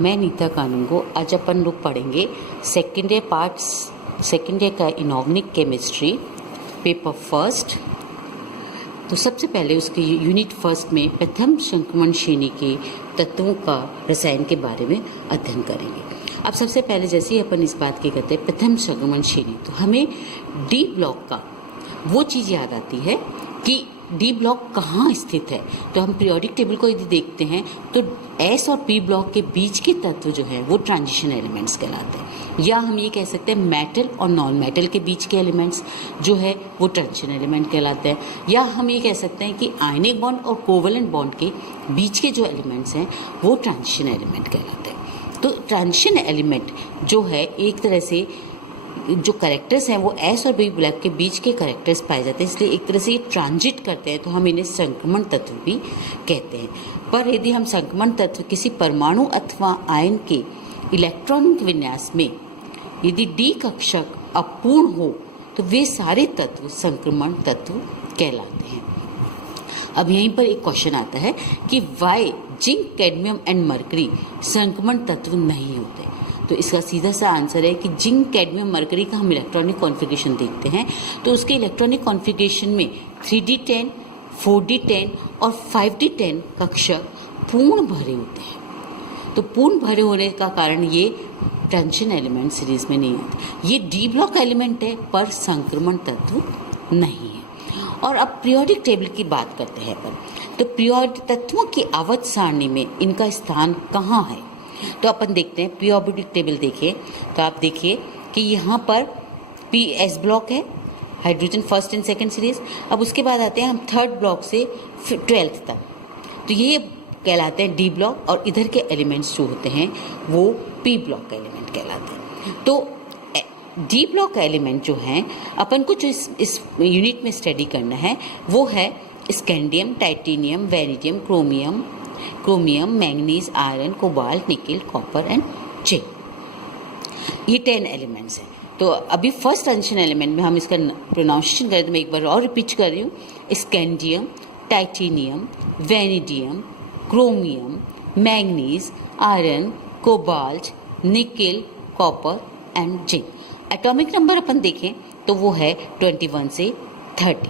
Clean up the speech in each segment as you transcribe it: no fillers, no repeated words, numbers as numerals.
मैं नीता कानूनगो। आज अपन लोग पढ़ेंगे सेकेंड ईयर का इनऑर्गेनिक केमिस्ट्री पेपर फर्स्ट। तो सबसे पहले उसके यूनिट फर्स्ट में प्रथम संक्रमण श्रेणी के तत्वों का रसायन के बारे में अध्ययन करेंगे। अब सबसे पहले जैसे ही अपन इस बात की करते हैं प्रथम संक्रमण श्रेणी, तो हमें डी ब्लॉक का वो चीज़ याद आती है कि डी ब्लॉक कहाँ स्थित है। तो हम पीरियोडिक टेबल को यदि देखते हैं तो एस और पी ब्लॉक के बीच के तत्व जो है वो ट्रांजिशन एलिमेंट्स कहलाते हैं, या हम ये कह सकते हैं मेटल और नॉन मेटल के बीच के एलिमेंट्स जो है वो ट्रांजिशन एलिमेंट कहलाते हैं, या हम ये कह सकते हैं कि आयनिक बॉन्ड और कोवलेंट बॉन्ड के बीच के जो एलिमेंट्स हैं वो ट्रांजिशन एलिमेंट कहलाते हैं। तो ट्रांजिशन एलिमेंट जो है एक तरह से जो करेक्टर्स हैं वो एस और बी ब्लॉक के बीच के करेक्टर्स पाए जाते हैं, इसलिए एक तरह से ये ट्रांजिट करते हैं, तो हम इन्हें संक्रमण तत्व भी कहते हैं। पर यदि हम संक्रमण तत्व किसी परमाणु अथवा आयन के इलेक्ट्रॉनिक विन्यास में यदि डी कक्षक अपूर्ण हो तो वे सारे तत्व संक्रमण तत्व कहलाते हैं। अब यहीं पर एक क्वेश्चन आता है कि why zinc, cadmium and mercury संक्रमण तत्व नहीं होते। तो इसका सीधा सा आंसर है कि जिंक, कैडमियम, मरकरी का हम इलेक्ट्रॉनिक कॉन्फ़िगरेशन देखते हैं तो उसके इलेक्ट्रॉनिक कॉन्फ़िगरेशन में 3d10, 4d10 और 5d10 कक्षक पूर्ण भरे होते हैं। तो पूर्ण भरे होने का कारण ये ट्रांजिशन एलिमेंट सीरीज में नहीं आते। ये डी ब्लॉक एलिमेंट है पर संक्रमण तत्व नहीं है। और अब पीरियोडिक टेबल की बात करते हैं अपन, तो पीरियोडिक तत्वों की आवर्त सारणी में इनका स्थान कहाँ है। तो अपन देखते हैं पीरियोडिक टेबल देखिए तो आप देखिए कि यहाँ पर पी एस ब्लॉक है, hydrogen first and second series. अब उसके बाद आते हैं हम थर्ड ब्लॉक से 12th तक, तो ये कहलाते हैं डी ब्लॉक, और इधर के एलिमेंट्स जो होते हैं वो पी ब्लॉक का एलिमेंट कहलाते हैं। तो डी ब्लॉक का एलिमेंट जो हैं अपन को जो इस यूनिट में स्टडी करना है वो है scandium, titanium, vanadium, chromium, manganese, iron, cobalt, nickel, copper and zinc. ये 10 एलिमेंट्स हैं। तो अभी फर्स्ट ट्रांजिशन एलिमेंट में हम इसका प्रोनाउंसिएशन करें तो मैं एक बार और रिपीट कर रही हूँ, scandium, titanium, vanadium, chromium, manganese, iron, cobalt, nickel, copper and zinc. Atomic number अपन देखें तो वो है 21 से 30।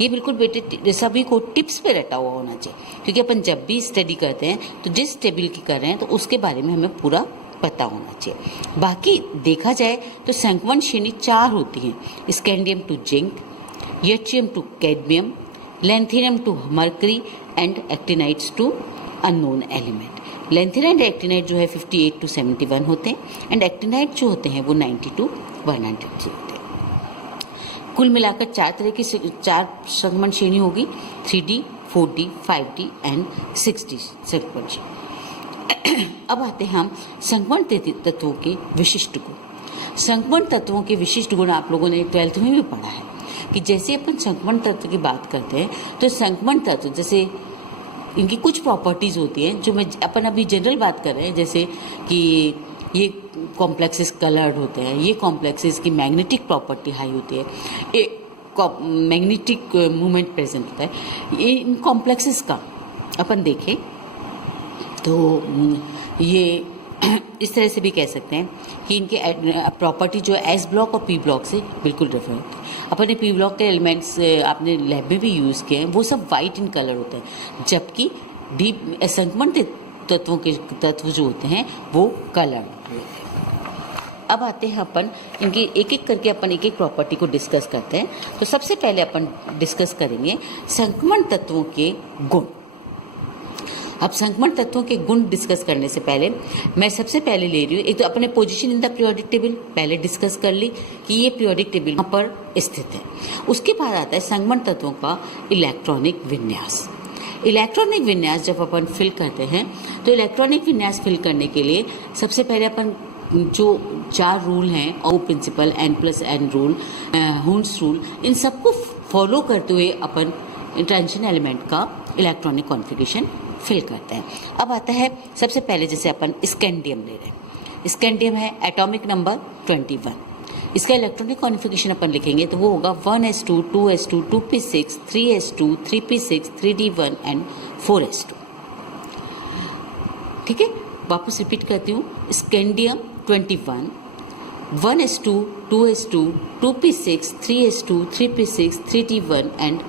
ये बिल्कुल बेटे सभी को टिप्स पे रटा हुआ होना चाहिए, क्योंकि अपन जब भी स्टडी करते हैं तो जिस टेबल की कर रहे हैं तो उसके बारे में हमें पूरा पता होना चाहिए। बाकी देखा जाए तो संक्रमण श्रेणी 4 होती हैं, scandium to zinc, yttrium to cadmium, lanthanum to mercury and actinides to unknown element. Lanthanide and actinide जो है 58 टू 71 होते हैं, एंड एक्टिनाइट जो होते हैं वो 90 टू 103 होते हैं। कुल मिलाकर 4 तरह की 4 संक्रमण श्रेणी होगी, 3D, 4D, 5D and 6D संक्रमण श्रेणी। अब आते हैं हम संक्रमण तत्वों के विशिष्ट गुण। संक्रमण तत्वों के विशिष्ट गुण आप लोगों ने 12th में भी पढ़ा है कि जैसे अपन संक्रमण तत्व की बात करते हैं तो संक्रमण तत्व जैसे इनकी कुछ प्रॉपर्टीज़ होती हैं जो अपन अभी जनरल बात कर रहे हैं, जैसे कि ये कॉम्प्लेक्सेस कलर्ड होते हैं, ये कॉम्प्लेक्सेस की मैग्नेटिक प्रॉपर्टी हाई होती है, एक मैग्नेटिक मूवमेंट प्रेजेंट होता है। ये इन कॉम्प्लेक्सेस का अपन देखें तो ये इस तरह से भी कह सकते हैं कि इनके प्रॉपर्टी जो एस ब्लॉक और पी ब्लॉक से बिल्कुल डिफरेंट होती है। अपन ने पी ब्लॉक के एलिमेंट्स आपने लैब में भी यूज़ किए हैं, वो सब वाइट इन कलर होते हैं, जबकि डी संक्रमण तत्वों के तत्व जो होते हैं वो कलर। अब आते हैं अपन इनकी एक एक करके अपन एक एक प्रॉपर्टी को डिस्कस करते हैं। तो सबसे पहले अपन डिस्कस करेंगे संक्रमण तत्वों के गुण। अब संक्रमण तत्वों के गुण डिस्कस करने से पहले मैं सबसे पहले ले रही हूँ एक तो अपने position in the periodic table पहले डिस्कस कर ली कि ये पीरियोडिक टेबल यहाँ पर स्थित है। उसके बाद आता है संक्रमण तत्वों का इलेक्ट्रॉनिक विन्यास। इलेक्ट्रॉनिक विन्यास जब अपन फिल करते हैं तो इलेक्ट्रॉनिक विन्यास फिल करने के लिए सबसे पहले अपन जो 4 रूल हैं, ओ principle, N+N rule, Hund's rule, इन सबको फॉलो करते हुए अपन ट्रांजिशन एलिमेंट का इलेक्ट्रॉनिक कॉन्फ़िगरेशन फिल करते हैं। अब आता है सबसे पहले जैसे अपन स्कैंडियम ले रहे हैं, स्कैंडियम है एटॉमिक नंबर 21। इसका इलेक्ट्रॉनिक कॉन्फ़िगरेशन अपन लिखेंगे तो वो होगा 1s2, 2s2, 2p6, 3s2, 3p6, 3d1 and 4s2। ठीक है, वापस रिपीट करती हूँ, scandium 21, 1s2, 2s2, 2p6, 3s2, 3p6, 3d1 and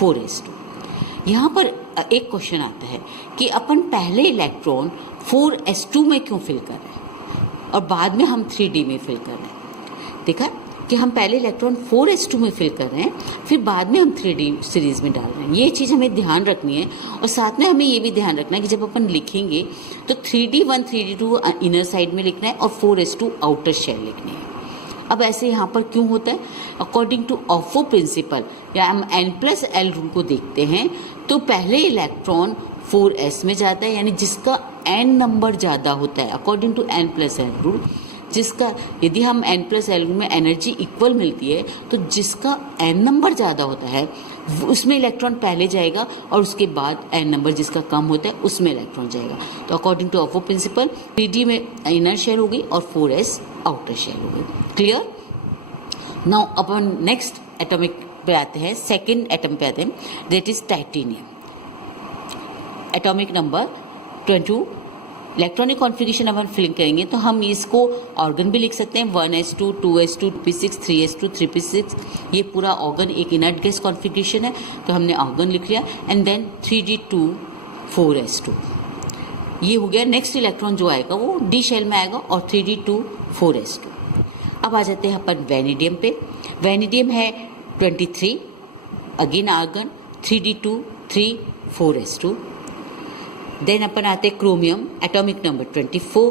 4s2। यहाँ पर एक क्वेश्चन आता है कि अपन पहले इलेक्ट्रॉन 4s2 में क्यों फिल कर रहे हैं और बाद में हम 3d में फिल कर रहे हैं। देखा कि हम पहले इलेक्ट्रॉन 4s2 में फिल कर रहे हैं, फिर बाद में हम 3d सीरीज में डाल रहे हैं। ये चीज़ हमें ध्यान रखनी है और साथ में हमें ये भी ध्यान रखना है कि जब अपन लिखेंगे तो 3d1 3d2 इनर साइड में लिखना है और 4s2 आउटर शेल लिखनी है। अब ऐसे यहाँ पर क्यों होता है, अकॉर्डिंग टू ऑफो प्रिंसिपल या हम n+l रूल को देखते हैं तो पहले इलेक्ट्रॉन 4s में जाता है, यानी जिसका n नंबर ज़्यादा होता है अकॉर्डिंग टू n+l रूल, जिसका यदि हम n+l में एनर्जी इक्वल मिलती है तो जिसका n नंबर ज़्यादा होता है उसमें इलेक्ट्रॉन पहले जाएगा और उसके बाद n नंबर जिसका कम होता है उसमें इलेक्ट्रॉन जाएगा। तो अकॉर्डिंग टू ऑफो प्रिंसिपल 3d में इनर शेल हो गई और 4s आउटर शेल हो गई। क्लियर। नाउ अपन नेक्स्ट एटॉमिक पे आते हैं, सेकेंड एटम पे आते हैं, that is titanium. Atomic number 22। Electronic configuration अपन फिल करेंगे तो हम इसको ऑर्गन भी लिख सकते हैं, 1s2, 2s2, 2p6, 3s2, 3p6। ये पूरा ऑर्गन एक इनर्ट गैस कॉन्फ़िगरेशन है तो हमने ऑर्गन लिख लिया। एंड देन 3d2 4s2 ये हो गया। नेक्स्ट इलेक्ट्रॉन जो आएगा वो डी शेल में आएगा और 3d2 4s2। अब आ जाते हैं अपन वैनिडियम पे। वैनिडियम है 23, again argon, 3d2 3 4s2। Then अपन आते हैं chromium, atomic number 24,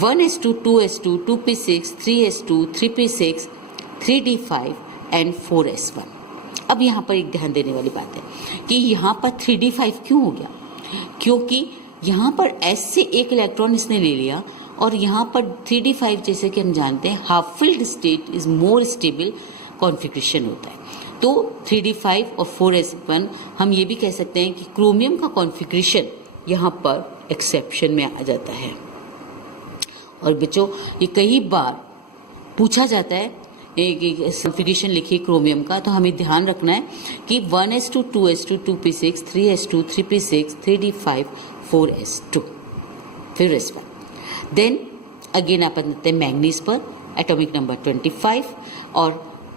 1s2, 2s2, 2p6, 3s2, 3p6, 3d5 and 4s1। अब यहाँ पर एक ध्यान देने वाली बात है कि यहाँ पर 3d5 क्यों हो गया, क्योंकि यहाँ पर s से एक इलेक्ट्रॉन इसने ले लिया और यहाँ पर 3d5 जैसे कि हम जानते हैं half filled state is more stable configuration होता है। तो 3d5 और 4s1 हम ये भी कह सकते हैं कि क्रोमियम का कॉन्फ़िगरेशन यहाँ पर एक्सेप्शन में आ जाता है। और बच्चों ये कई बार पूछा जाता है कि कॉन्फ़िगरेशन लिखिए क्रोमियम का, तो हमें ध्यान रखना है कि 1s2, 2s2, 2p6, 3s2, 3p6, 3d5, 4s2 फिर s1। देन अगेन अपन आते हैं मैंगनीज पर, एटॉमिक नंबर 25 और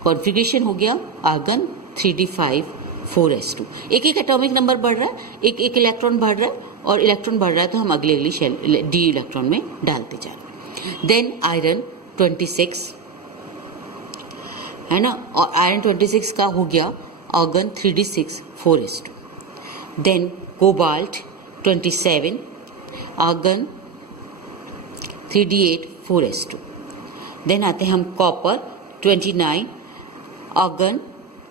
कॉन्फ़िगरेशन हो गया आर्गन 3d5 4s2। एक एक एटॉमिक नंबर बढ़ रहा है, एक एक इलेक्ट्रॉन बढ़ रहा है और इलेक्ट्रॉन बढ़ रहा है तो हम अगले शेल डी इलेक्ट्रॉन में डालते जा रहे हैं। देन आयरन 26 है ना, और आयरन 26 का हो गया argon 3d6 4s2। Then cobalt 27, argon 3d8 4s2। Then आते हैं हम कॉपर 29, आर्गन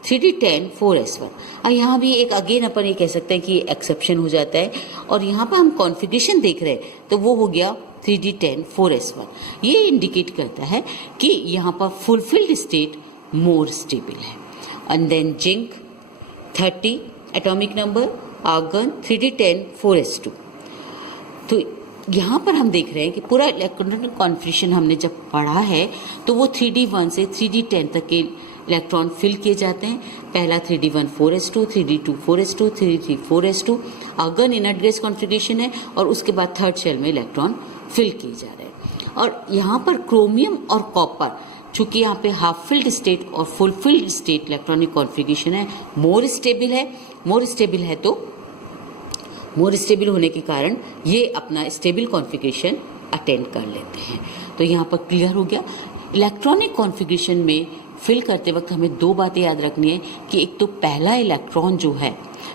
3d10 4s1। और यहाँ भी एक अगेन अपन ये कह सकते हैं कि एक्सेप्शन हो जाता है और यहाँ पर हम कॉन्फ़िगरेशन देख रहे हैं तो वो हो गया 3d10 4s1। ये इंडिकेट करता है कि यहाँ पर फुलफिल्ड स्टेट मोर स्टेबल है। And then zinc 30, atomic number, argon 3d10 4s2। तो यहाँ पर हम देख रहे हैं कि पूरा इलेक्ट्रॉनिक कॉन्फ़िगरेशन हमने जब पढ़ा है तो वो 3d1 से 3d10 तक के इलेक्ट्रॉन फिल किए जाते हैं। पहला 3d1 4s2, 3d2 4s2, 3d3 4s2 argon inert gas configuration है और उसके बाद थर्ड शेल में इलेक्ट्रॉन फिल किए जा रहे हैं। और यहाँ पर क्रोमियम और कॉपर, चूंकि यहाँ पे हाफ फिल्ड स्टेट और full field state electronic configuration है, मोर स्टेबल है तो मोर स्टेबल होने के कारण ये अपना स्टेबल कॉन्फ़िगरेशन अटेंड कर लेते हैं। तो यहाँ पर क्लियर हो गया। इलेक्ट्रॉनिक कॉन्फ़िगरेशन में फिल करते वक्त हमें दो बातें याद रखनी है कि एक तो पहला इलेक्ट्रॉन जो है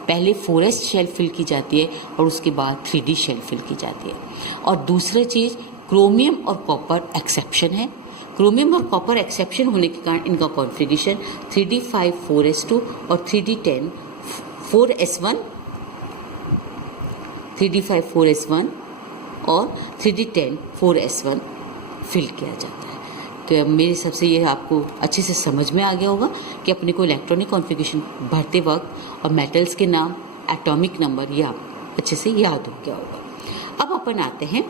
पहले 4s शेल फिल की जाती है और उसके बाद 3d शेल फिल की जाती है। और दूसरी चीज़ क्रोमियम और कॉपर एक्सेप्शन है। क्रोमियम और कॉपर एक्सेप्शन होने के कारण इनका कॉन्फ़िगरेशन 3d5 4s2 और 3d10 4s1, 3d5 4s1 और 3d10 4s1 फिल किया जाता है। तो मेरे हिसाब से ये आपको अच्छे से समझ में आ गया होगा कि अपने को इलेक्ट्रॉनिक कॉन्फ़िगरेशन भरते वक्त और मेटल्स के नाम, एटॉमिक नंबर ये आप अच्छे से याद हो गया होगा। अब अपन आते हैं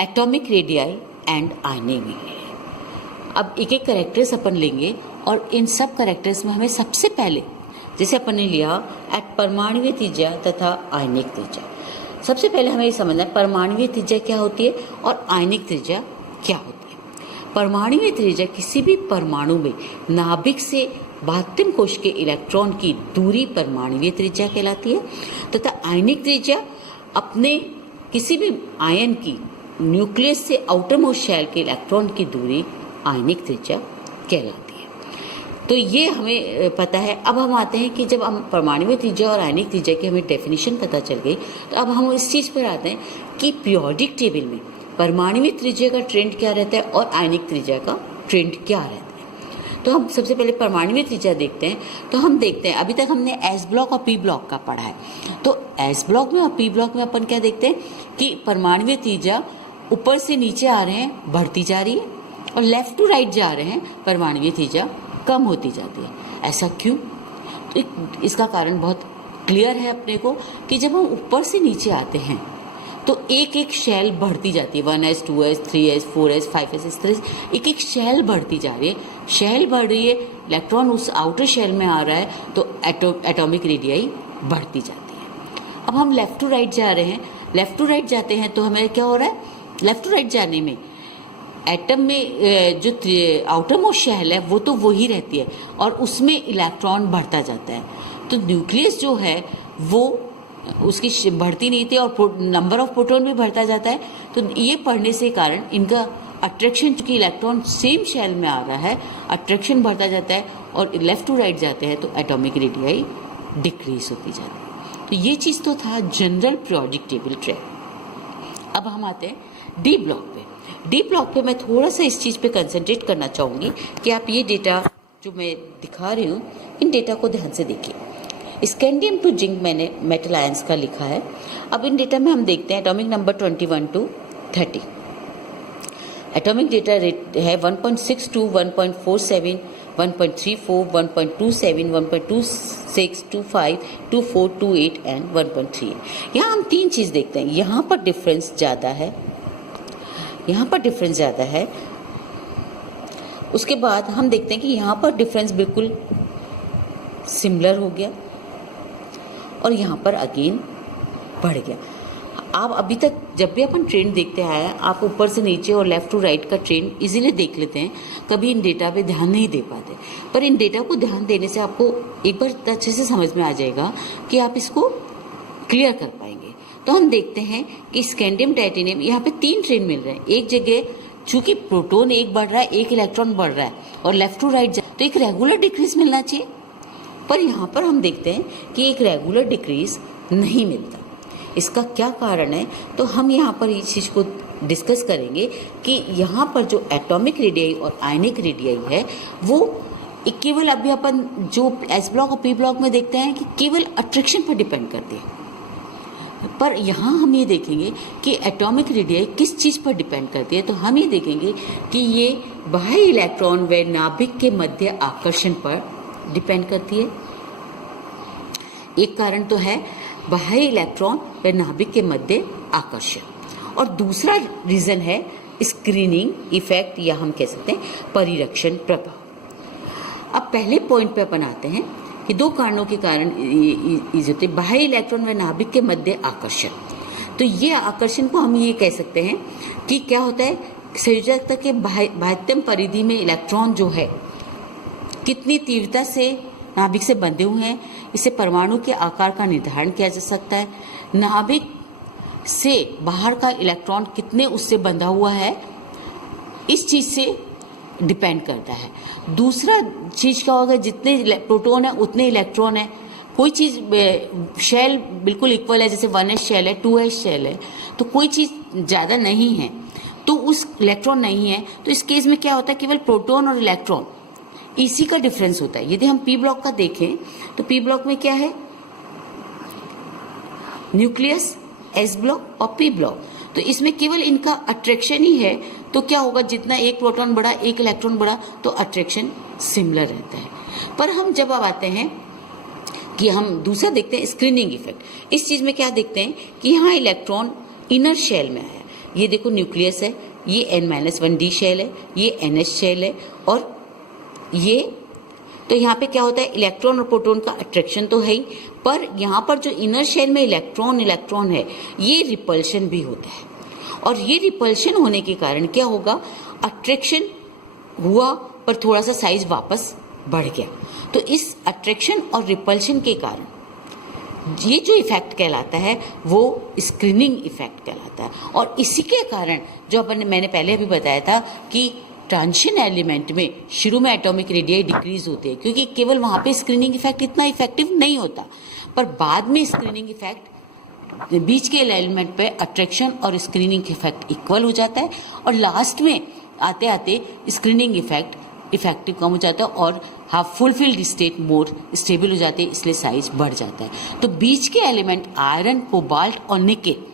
atomic radii and ionic radii. अब एक एक कैरेक्टर्स अपन लेंगे और इन सब कैरेक्टर्स में हमें सबसे पहले जैसे अपन ने लिया परमाणुीय त्रिज्या तथा आयनिक त्रिज्या। सबसे पहले हमें ये समझना है परमाणुवीय त्रिज्या क्या होती है और आयनिक त्रिज्या क्या होती है। परमाणुवीय त्रिज्या किसी भी परमाणु में नाभिक से बाह्यतम कोश के इलेक्ट्रॉन की दूरी परमाणुवीय त्रिज्या कहलाती है, तथा आयनिक त्रिज्या अपने किसी भी आयन की न्यूक्लियस से आउटर मोस्ट शेल के इलेक्ट्रॉन की दूरी आयनिक त्रिज्या कहलाती है। तो ये हमें पता है। अब हम आते हैं कि जब हम परमाणुवीय त्रिज्या और आयनिक त्रिज्या की हमें डेफिनेशन पता चल गई, तो अब हम इस चीज़ पर आते हैं कि पीरियोडिक टेबल में परमाणुवीय त्रिज्या का ट्रेंड क्या रहता है और आयनिक त्रिज्या का ट्रेंड क्या रहता है। तो हम सबसे पहले परमाणुवीय त्रिज्या देखते हैं। तो हम देखते हैं, अभी तक हमने एस ब्लॉक और पी ब्लॉक का पढ़ा है। तो एस ब्लॉक में और पी ब्लॉक में अपन क्या देखते हैं कि परमाणुवीय त्रिज्या ऊपर से नीचे आ रहे हैं, बढ़ती जा रही है, और लेफ्ट टू राइट जा रहे हैं, परमाणुवीय त्रिज्या कम होती जाती है। ऐसा क्यों? तो इसका कारण बहुत क्लियर है अपने को कि जब हम ऊपर से नीचे आते हैं तो एक एक शेल बढ़ती जाती है, 1s 2s 3s 4s 5s, इस तरह एक एक शेल बढ़ती जा रही है। शेल बढ़ रही है, इलेक्ट्रॉन उस आउटर शेल में आ रहा है, तो एटॉमिक रेडियाई बढ़ती जाती है। अब हम लेफ्ट टू राइट जा रहे हैं, लेफ्ट टू राइट जाते हैं तो हमें क्या हो रहा है, लेफ्ट टू राइट जाने में एटम में जो आउटर मोस्ट शेल है वो तो वही रहती है और उसमें इलेक्ट्रॉन बढ़ता जाता है। तो न्यूक्लियस जो है वो उसकी बढ़ती नहीं थी और नंबर ऑफ प्रोटॉन भी बढ़ता जाता है। तो ये पढ़ने से कारण इनका अट्रैक्शन, चूंकि इलेक्ट्रॉन सेम शेल में आ रहा है, अट्रैक्शन बढ़ता जाता है और लेफ्ट टू राइट जाते हैं तो एटॉमिक रेडियाई डिक्रीज होती जाती है। तो ये चीज़ तो था जनरल पीरियोडिक टेबल ट्रेंड। अब हम आते हैं डी ब्लॉक पे। डी ब्लॉक पे मैं थोड़ा सा इस चीज़ पे कंसंट्रेट करना चाहूँगी कि आप ये डेटा जो मैं दिखा रही हूँ, इन डेटा को ध्यान से देखिए। स्कैंडियम टू जिंक मैंने मेटल आयंस का लिखा है। अब इन डेटा में हम देखते हैं atomic number 21 to 30। Atomic data rate है 1.62, 1.47, 1.34, 1.27, 1.26, 25, 24, 28 एंड 1.3। यहाँ हम तीन चीज़ देखते हैं। यहाँ पर डिफरेंस ज़्यादा है, यहाँ पर डिफरेंस ज़्यादा है। उसके बाद हम देखते हैं कि यहाँ पर डिफरेंस बिल्कुल सिमिलर हो गया और यहाँ पर अगेन बढ़ गया। आप अभी तक जब भी अपन ट्रेंड देखते आए हैं, आप ऊपर से नीचे और लेफ्ट टू राइट का ट्रेंड इजीली देख लेते हैं, कभी इन डेटा पे ध्यान नहीं दे पाते। पर इन डेटा को ध्यान देने से आपको एक बार अच्छे से समझ में आ जाएगा कि आप इसको क्लियर कर पाएंगे। तो हम देखते हैं कि स्कैंडियम टाइटेनियम यहाँ पे तीन ट्रेंड मिल रहे हैं। एक जगह चूंकि प्रोटॉन एक बढ़ रहा है, एक इलेक्ट्रॉन बढ़ रहा है और लेफ्ट टू राइट तो एक रेगुलर डिक्रीज मिलना चाहिए, पर यहाँ पर हम देखते हैं कि एक रेगुलर डिक्रीज नहीं मिलता। इसका क्या कारण है? तो हम यहाँ पर इस चीज़ को डिस्कस करेंगे कि यहाँ पर जो एटॉमिक रेडियाई और आयनिक रेडियाई है वो केवल, अभी अपन जो एस ब्लॉक और पी ब्लॉक में देखते हैं कि केवल अट्रैक्शन पर डिपेंड करती है, पर यहाँ हम ये देखेंगे कि एटॉमिक रेडियाई किस चीज़ पर डिपेंड करती है। तो हम ये देखेंगे कि ये बाह्य इलेक्ट्रॉन व नाभिक के मध्य आकर्षण पर डिपेंड करती है। एक कारण तो है बाह्य इलेक्ट्रॉन व नाभिक के मध्य आकर्षण, और दूसरा रीजन है स्क्रीनिंग इफेक्ट, या हम कह सकते हैं परिरक्षण प्रभाव। अब पहले पॉइंट पे अपन आते हैं कि दो कारणों के कारण ये होते हैं, बाह्य इलेक्ट्रॉन व नाभिक के मध्य आकर्षण। तो ये आकर्षण को हम ये कह सकते हैं कि क्या होता है, संयोजकता के बाह्यतम परिधि में इलेक्ट्रॉन जो है कितनी तीव्रता से नाभिक से बंधे हुए हैं, इससे परमाणु के आकार का निर्धारण किया जा सकता है। नाभिक से बाहर का इलेक्ट्रॉन कितने उससे बंधा हुआ है, इस चीज़ से डिपेंड करता है। दूसरा चीज़ क्या होगा, जितने प्रोटॉन है उतने इलेक्ट्रॉन है। कोई चीज़ शेल बिल्कुल इक्वल है, जैसे 1s शेल है 2s शेल है, तो कोई चीज़ ज़्यादा नहीं है तो उस इलेक्ट्रॉन नहीं है, तो इस केस में क्या होता है, केवल प्रोटॉन और इलेक्ट्रॉन इसी का डिफरेंस होता है। यदि हम पी ब्लॉक का देखें तो पी ब्लॉक में क्या है, न्यूक्लियस, एस ब्लॉक और पी ब्लॉक, तो इसमें केवल इनका अट्रैक्शन ही है। तो क्या होगा, जितना एक प्रोटॉन बढ़ा एक इलेक्ट्रॉन बढ़ा तो अट्रैक्शन सिमिलर रहता है। पर हम जब अब आते हैं कि हम दूसरा देखते हैं स्क्रीनिंग इफेक्ट। इस चीज में क्या देखते हैं कि यहाँ इलेक्ट्रॉन इनर शेल में आया, ये देखो न्यूक्लियस है, ये N-1d शेल है, ये NH शेल है और ये तो यहाँ पे क्या होता है, इलेक्ट्रॉन और प्रोटॉन का अट्रैक्शन तो है ही, पर यहाँ पर जो इनर शेल में इलेक्ट्रॉन है, ये रिपल्शन भी होता है। और ये रिपल्शन होने के कारण क्या होगा, अट्रैक्शन हुआ पर थोड़ा सा साइज वापस बढ़ गया। तो इस अट्रैक्शन और रिपल्शन के कारण ये जो इफेक्ट कहलाता है वो स्क्रीनिंग इफेक्ट कहलाता है। और इसी के कारण जो मैंने पहले अभी बताया था कि ट्रांजिशन एलिमेंट में शुरू में एटॉमिक रेडियाई डिक्रीज होते हैं, क्योंकि केवल वहाँ पे स्क्रीनिंग इफेक्ट इतना इफेक्टिव नहीं होता, पर बाद में स्क्रीनिंग इफेक्ट बीच के एलिमेंट पे अट्रैक्शन और स्क्रीनिंग इफेक्ट इक्वल हो जाता है, और लास्ट में आते आते स्क्रीनिंग इफेक्ट इफेक्टिव कम हो जाता है और half fulfilled state more stable हो जाते हैं, इसलिए साइज बढ़ जाता है। तो बीच के एलिमेंट आयरन, कोबाल्ट और निकेल,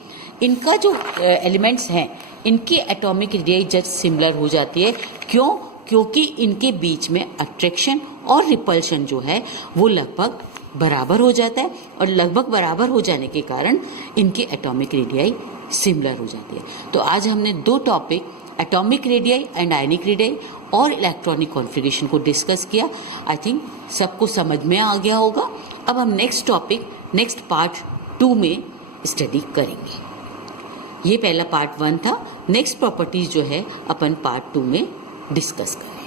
इनका जो एलिमेंट्स हैं, इनकी एटॉमिक रेडियाई जस्ट सिमिलर हो जाती है। क्यों? क्योंकि इनके बीच में अट्रैक्शन और रिपल्शन जो है वो लगभग बराबर हो जाता है, और लगभग बराबर हो जाने के कारण इनकी एटॉमिक रेडियाई सिमिलर हो जाती है। तो आज हमने दो topic, atomic radii and ionic radii और इलेक्ट्रॉनिक कॉन्फ़िगरेशन को डिस्कस किया। आई थिंक सबको समझ में आ गया होगा। अब हम नेक्स्ट टॉपिक, नेक्स्ट पार्ट 2 में स्टडी करेंगे। ये पहला पार्ट 1 था। नेक्स्ट प्रॉपर्टीज जो है अपन पार्ट 2 में डिस्कस करेंगे।